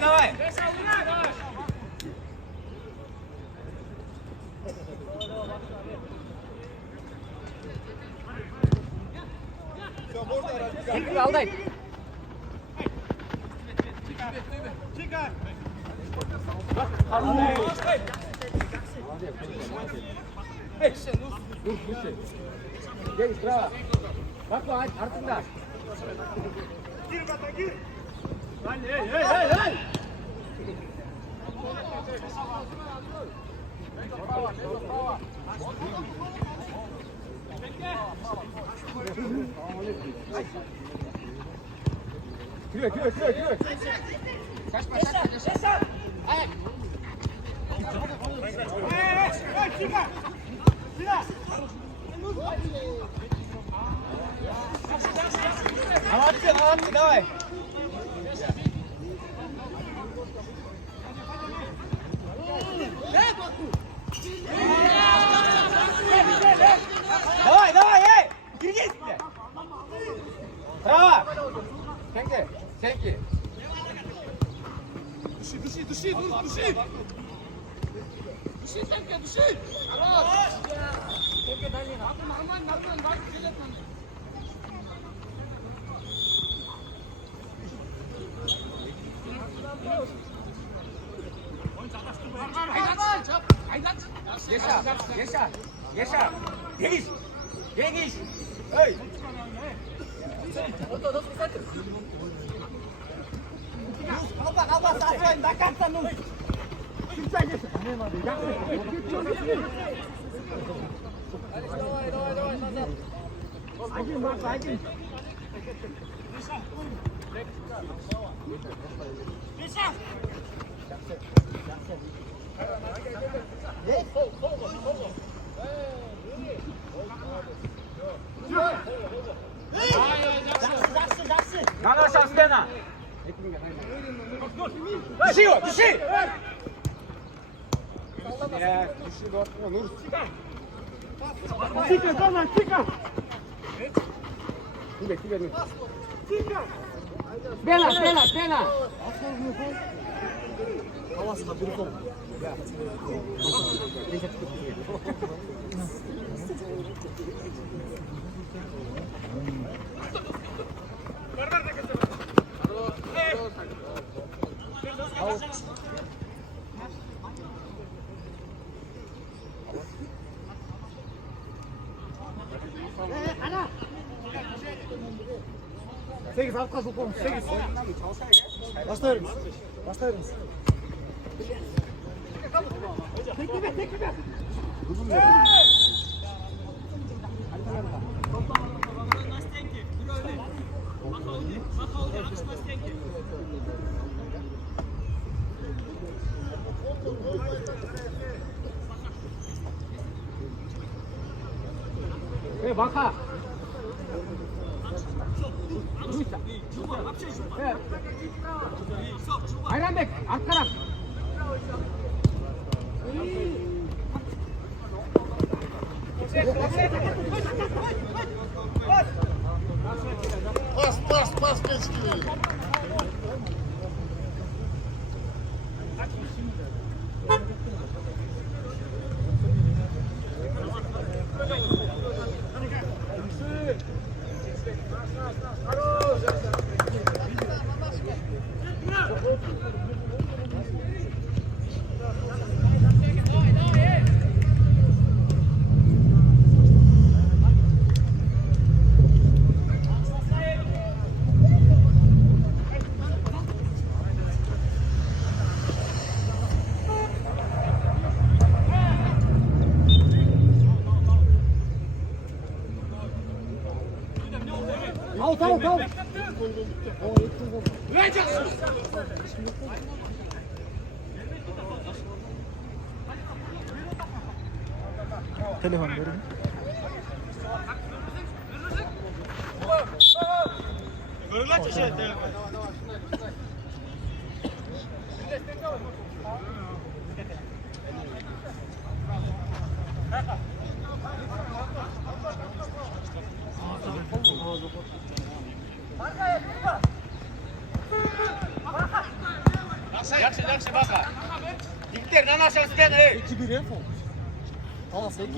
Давай. Алдай. Gel bravo. Bak bak артында. Gir bata gir. Hey. Kürü. Kaçma. Ayak. Çıkar. Silah. Молодцы, давай. Давай, эй! Берегись! Право! Сенки! Души! Души, Сенки, души! Нормально, Yaşa. Geniş. Hey. Kalpa, saklayın, bakarsan onu. Kimse geçsin. Давай, назад. Один. Миша! Надо сейчас стена. Души его, души! Души, Нур. Тика, Дона, тика! Тебе, Нур. Тика! Пена! Havasına bir kol. Sekiz alt kas okum. 8. Başlarız. Tekme. Uzun mu? Hey, baka. Ayranbek, arkadan. Pas geçti. Tamam. Telefon verin. Görülecek şey değil. Yakşı baka. Dikler nana şansken ey. 2-1 ya. Tamam 8.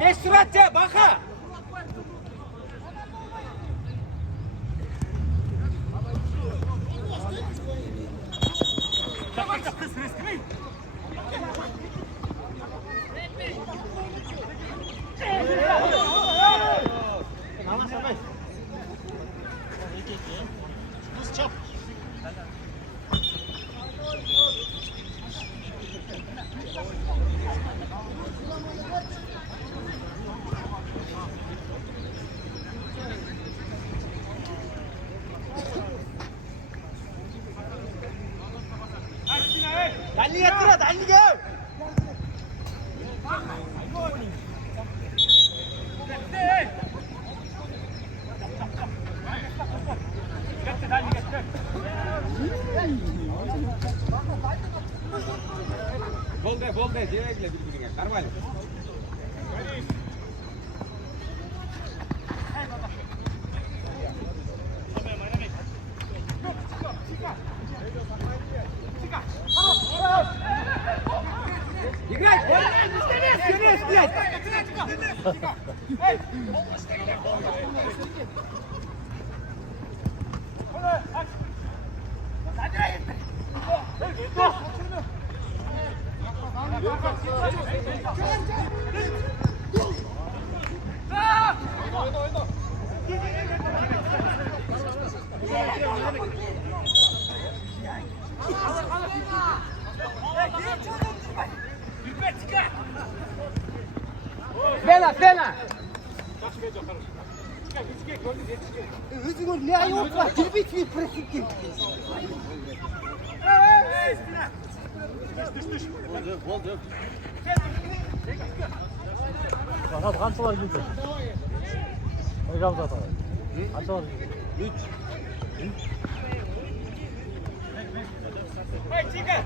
Beş suratça baka. 달리게 뛰어 달리게. Bolde direkt birbirine Karval. Играть! Вперед, блядь! Pena! Özgür ne ayol var? Tebrik mi pratikti? Fakat kaç var gidiyor? Hocam zaten. Kaç var gidiyor? 3. Hey çıkar.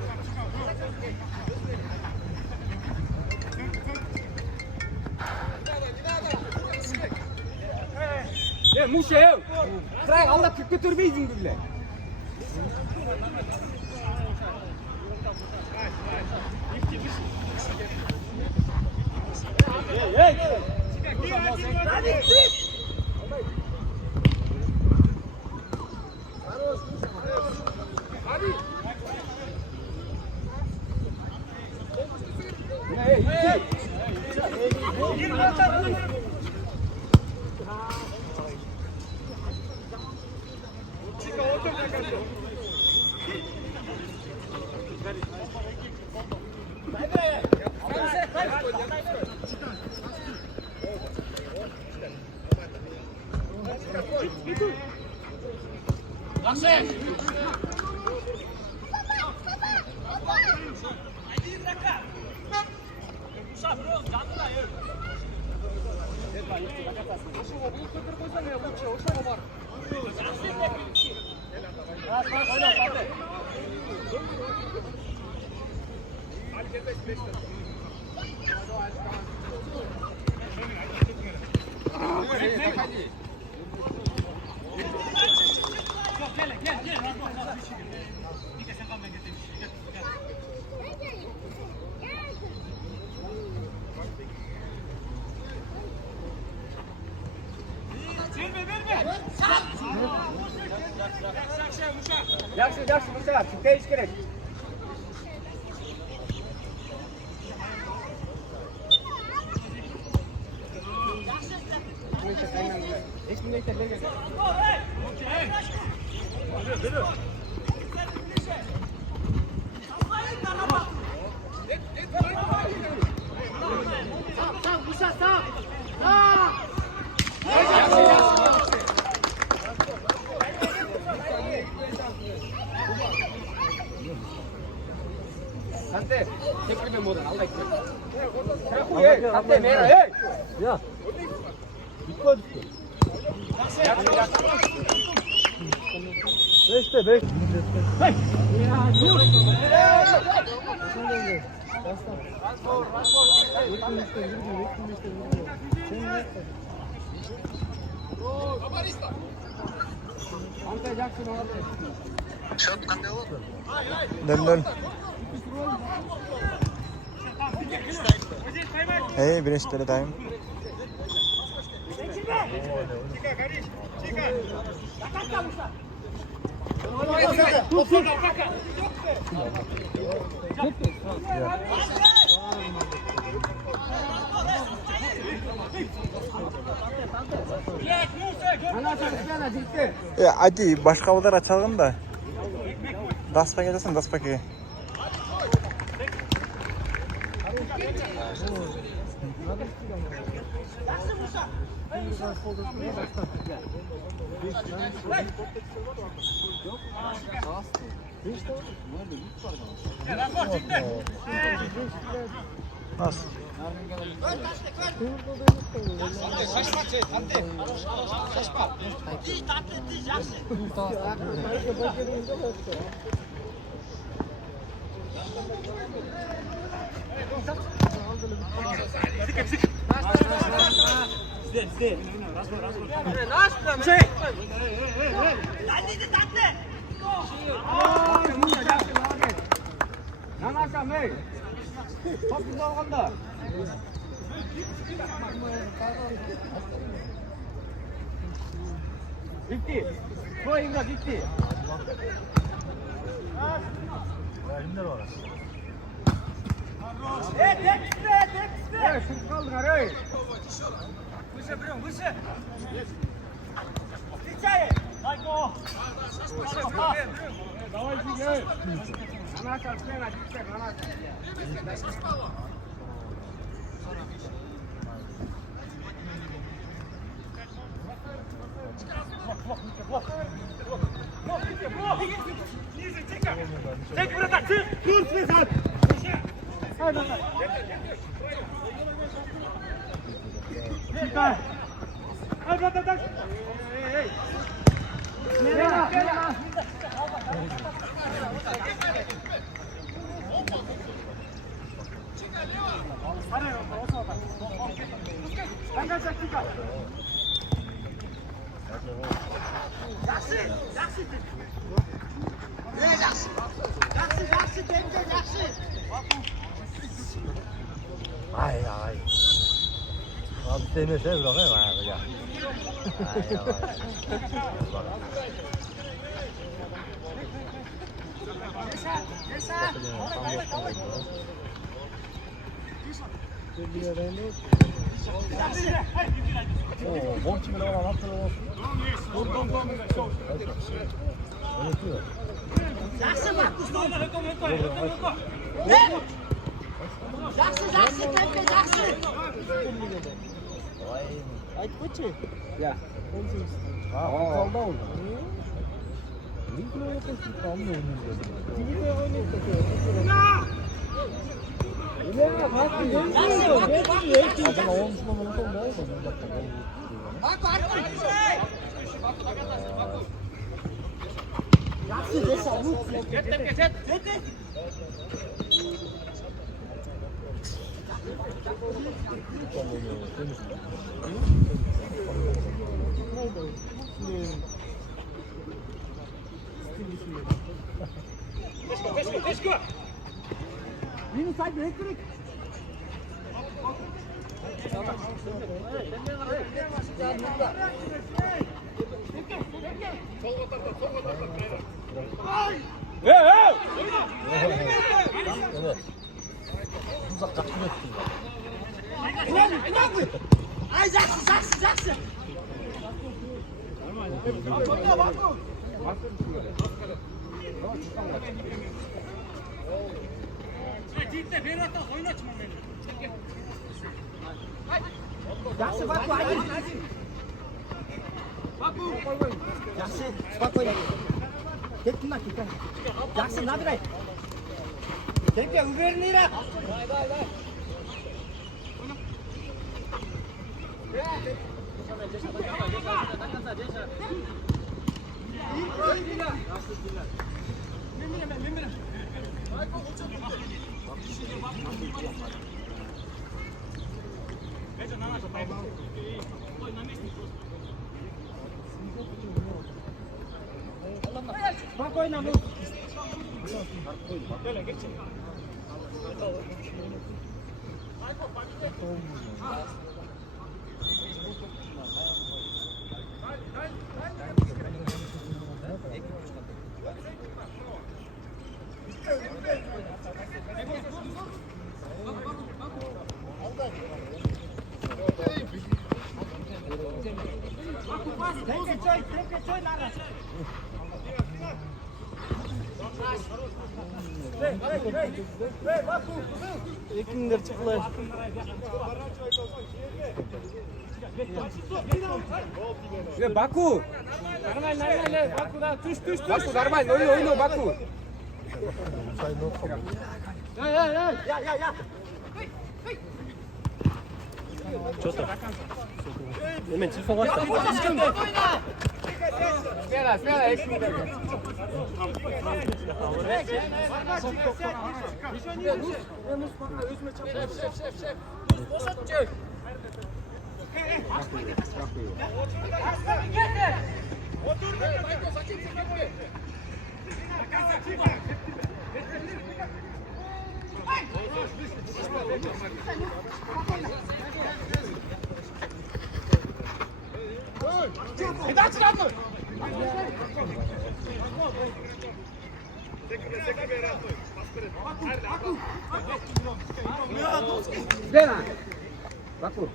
Muşev. Sıra Allah tüp götürmeyiz bile. Hey. Yaxshi, Musa, tutayish kerak. Hech bunday taklif Sante, tekrar ben modan Allah ekber. Sante, mera, hey. Ya. Dikkat et. Beşte. Hey. Ya dur. Dön. Hey, birinci time. Hadi başka odalar açalım da. Daspa gelirsin, Daspa ki. Nasıl? Gitti. Bu İmran gitti. İndir orası. Şut kaldır arayı. Давай, двигай. Анатолий, смена, Çek burada, çık! Dur Sezar! Hadi hadi! Çık hadi! Hadi hadi hadi! Hey! Nereye? Ay. Abi sevmese bırakayım ayağı ya. Oo, bom kimi lan nasıl olsun? Жақсы, тәпе, жақсы. Айтпачы. Ya. Қалда ол. Ne kadar yapıyorsun? Tamam mı oynuyorsun? Tigide oynuyorsun. Adana olmuş mu bunu da Жақсы, дesa, ну. Minus side break. Ay, жақсы. Жақсы, Баку, айдын. Жақсы, спокойно. Кеттің ма, кеттің. Жақсы, набирай. Кепке, уверенныйрақ. Spokojno mów. Tekrar çay naraz. Hey, Baku. Ekinler çıktılar. Baku. Baku нормально, oyna Baku. Ya. Hemen telefon açtı. Spela, ekmek. Spela. Baku.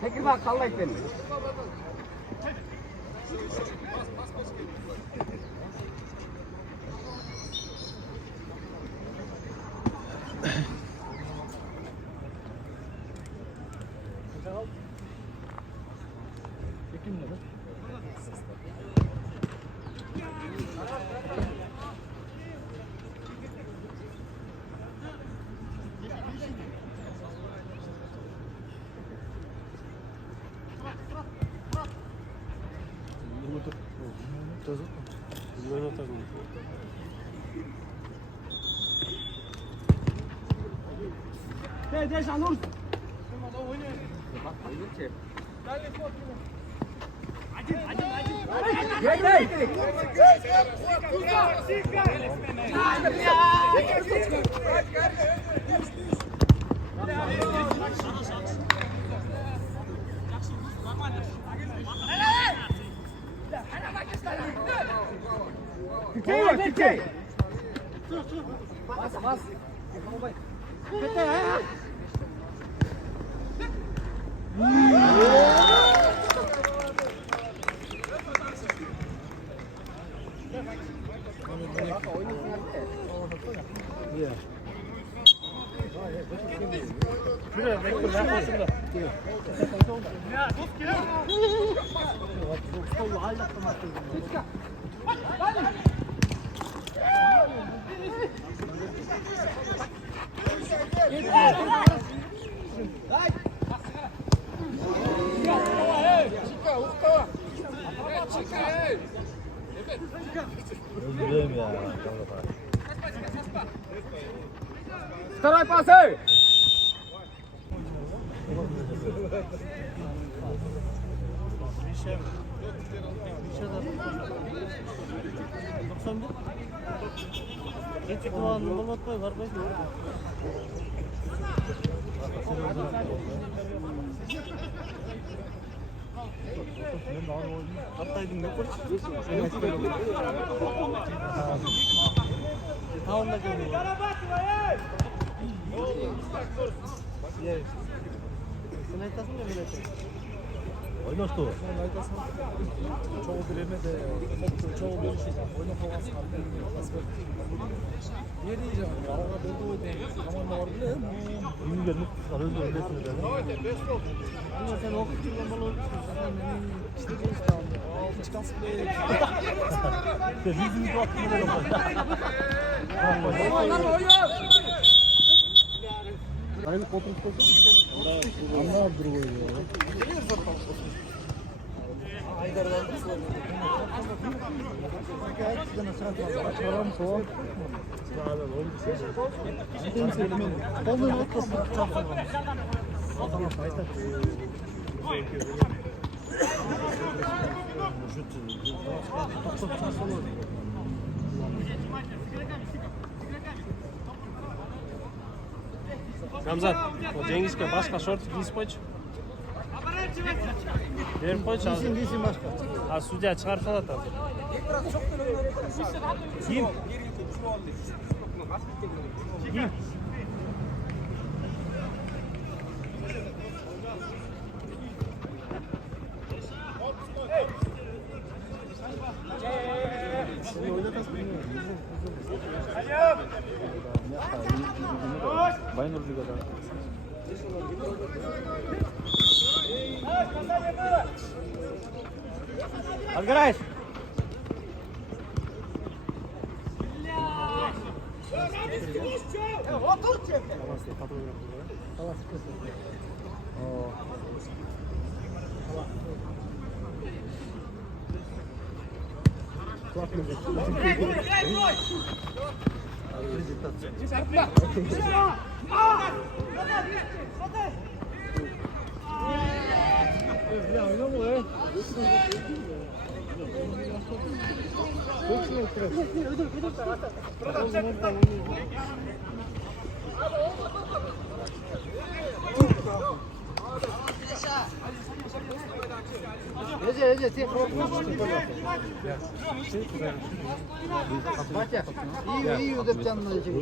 Tekrar bak sallayıp beni. Deixa a luz. Fiquei. Passa. Özledim ya. Второй пасы! Geçik duvarını bulutmayı var mı? Hattaydım ne kurç? Tamam da geliyor. Evet. Sen aytasın mı böyle? Oynaştı o. çoğu bilemedi. çoğu görüşeceğim. Oyunu havası kaldı. Ne diyeceğim ya? Arada dolu değil. Ama ne var biliyor musun? Yeni gelmiş. Arıyoruz da öylesine dedi. Ama sen okutun olmalı olmuşsun. Sen benim işte geçti abi. Çıkansın diye. İşte yüzümüzü attığında da Aynı kopuk kopuk. Ama другой. Полный отпуск. Ramzan, o Cengiz'e başka şort giyip koyç. Verip koyç abi. Giysin başka. Ha судья çıkarsa da tabii. Kim? Kim? Отгорай! Ece, sen Батя, iyi ödep canına çek.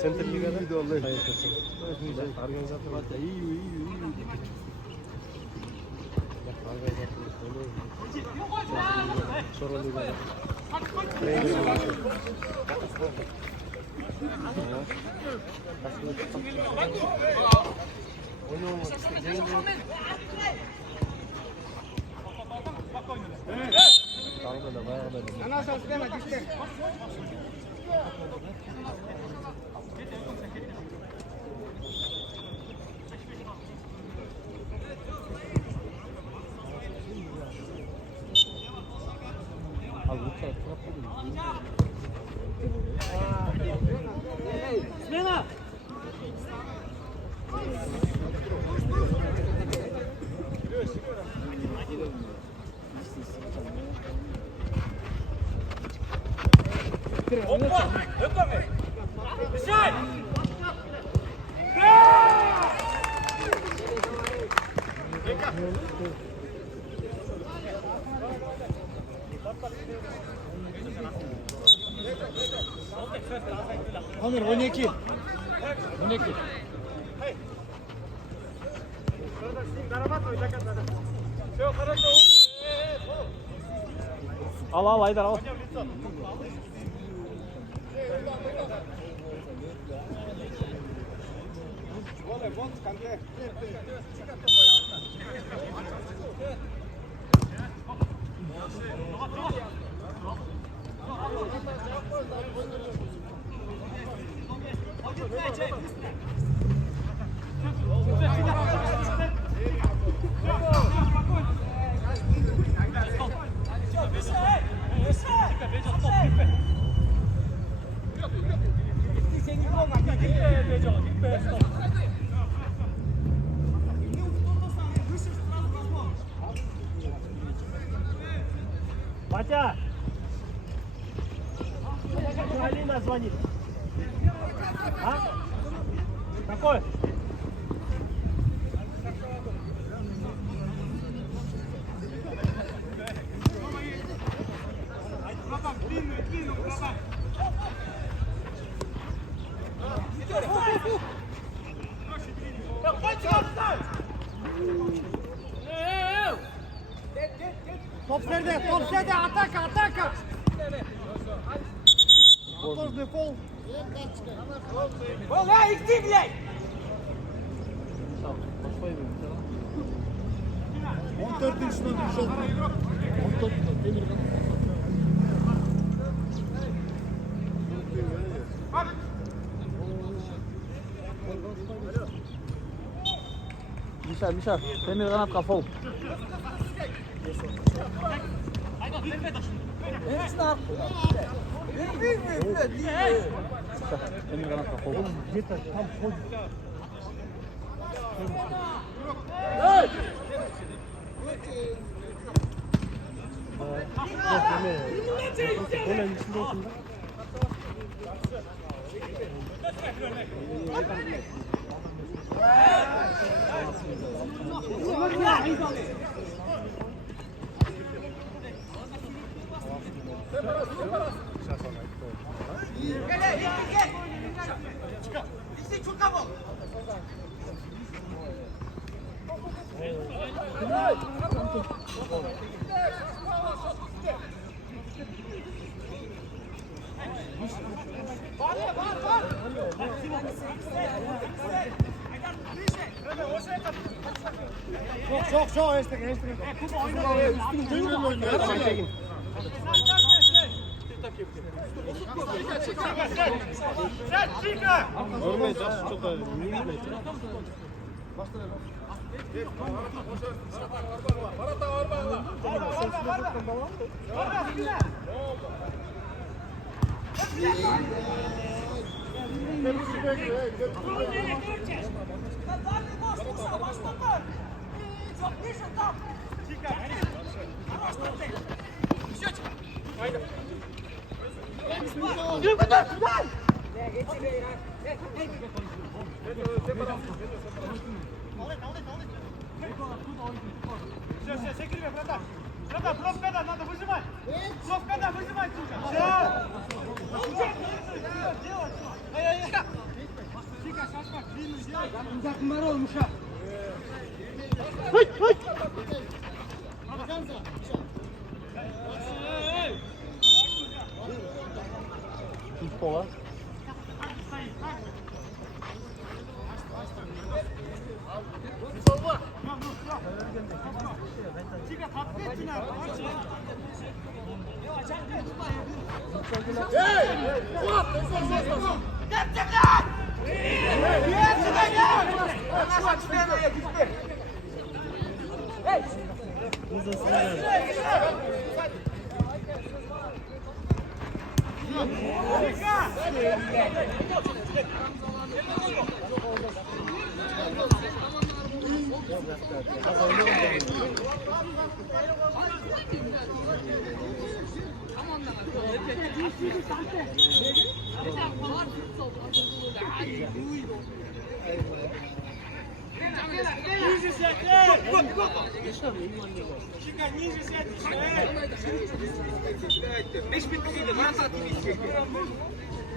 Центр лигада. Организатор. Смена! Onur 12. 12. Al Aydar al. Батя! Алина звонит. А? Какой? Top sende, атака! Отложный пол. Ола, иди, блядь! 14. sınıf Uşak. 14. Demir kanat. Misal, Demir kanat kafa. Demir kanat kafa. Yeter. Tam koy. Golenin içinde olsun da. Çok estek. Futbola.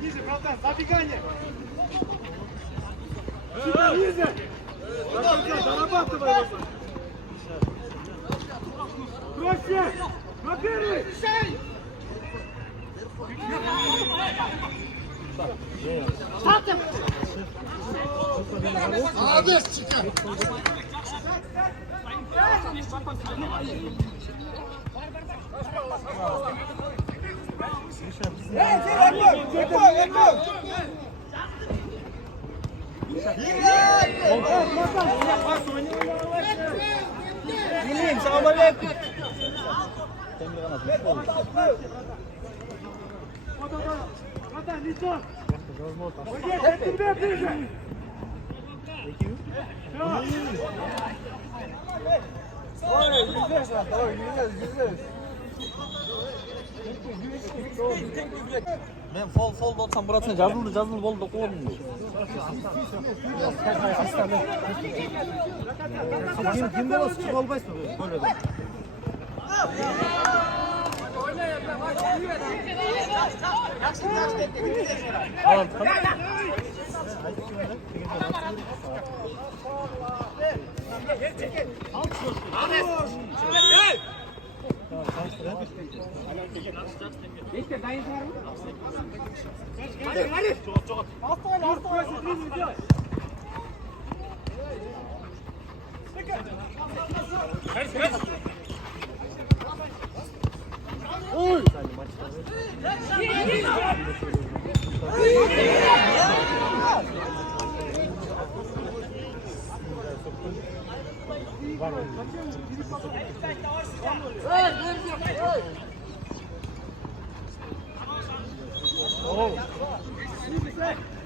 Ниже, братан, забегание! Ниже! Дорабатывай! Проще! На первый! Молодец, Чика. Salam aleykum. Братан, лицо! Я тебя ближе! Ben fol olsam burasına cazıl bol da kullanmıyor. Kimden olsun çık olmayız mı? Böyle de. Tamam, tamam. İşte dayın var mı? Hadi! Hadi!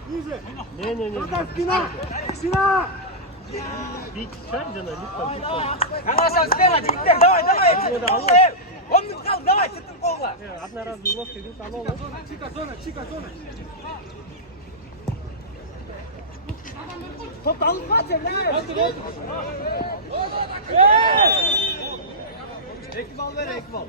Ниже. Не. Надо спина. Спина. Бить Шарджана, лифтом. Хорошо, спина, теперь давай, он не сказал, давай, ты кола. Одна раз ложка идут, оно. Чика зона. Top alıp kaçır lan. Ekbal ver Ekbal.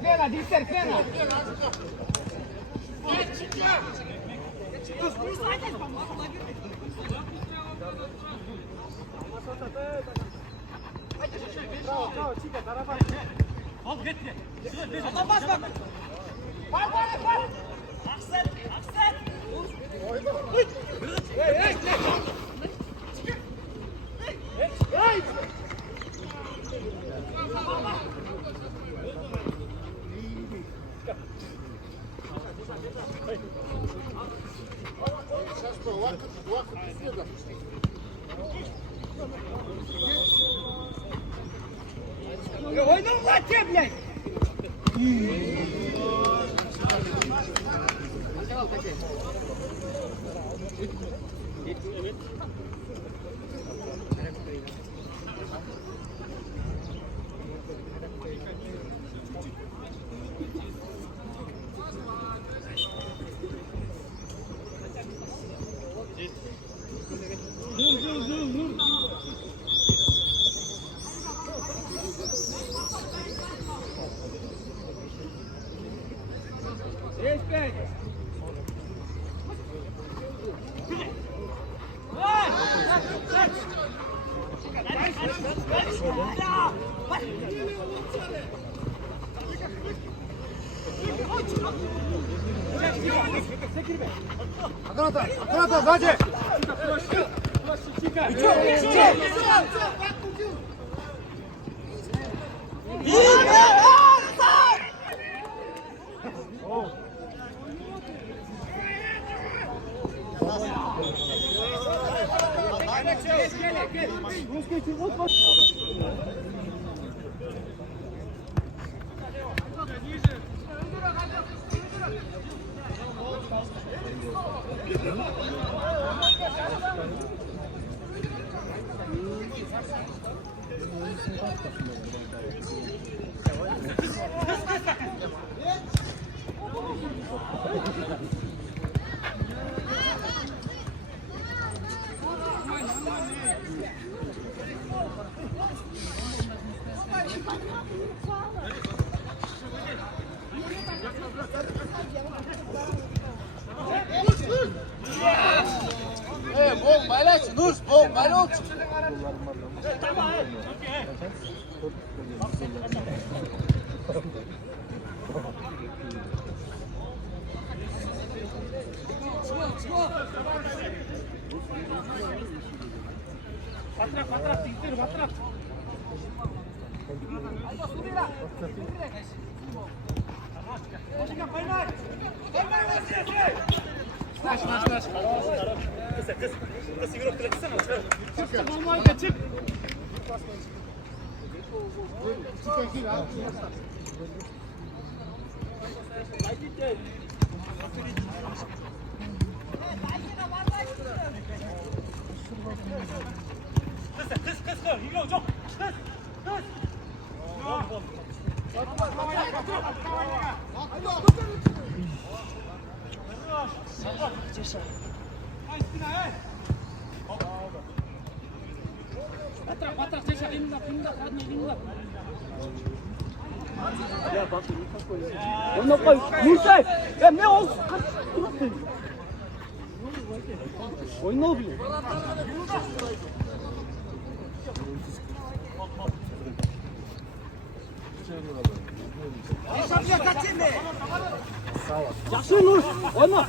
Frena, Dieter, frena. Bravo, Чика, тарабан. Bas bak. Bak. Akset. Hey. Oyunun var blядь! Аккуратно, сзади! Bom, байлайся, Нурс, бом, байлайся. Батрак, тигтер, батрак. Oyna koy. Mursay. Ya ne oldu? Oyun ne oluyor? Yaxşı Nur. Oyna.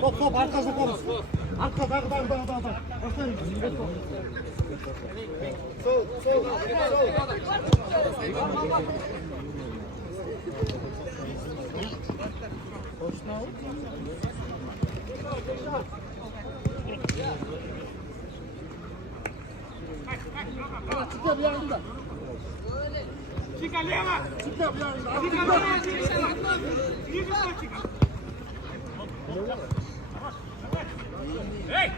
Top arkası konuş. Arka. Sol. Çıkar yanında. Çıkar yanında. Hey!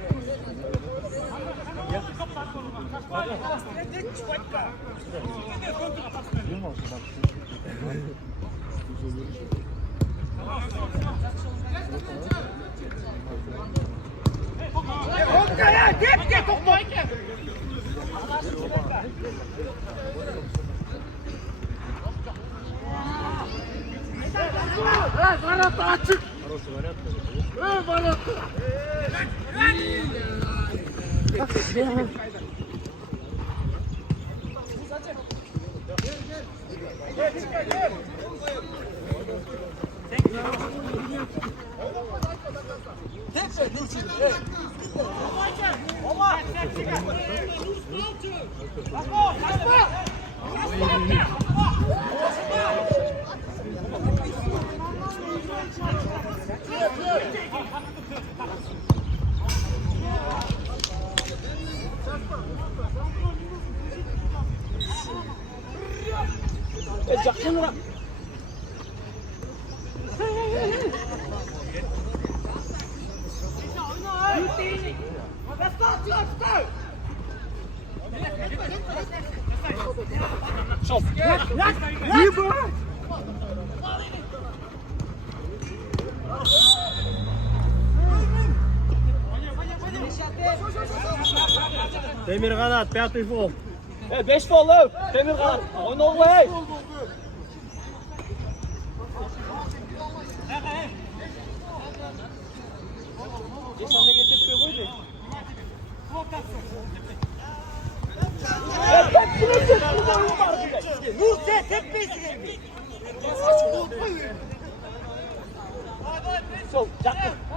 Ворота açık. Ворота. Жақсынырақ. Демир Канат, 5-й фол. 5 fol oğlum. Demir kalan. Oyna oğlum hey. Sen ne getirtiyor böyle? Nurse tepmeysin elini. Sol, çakın.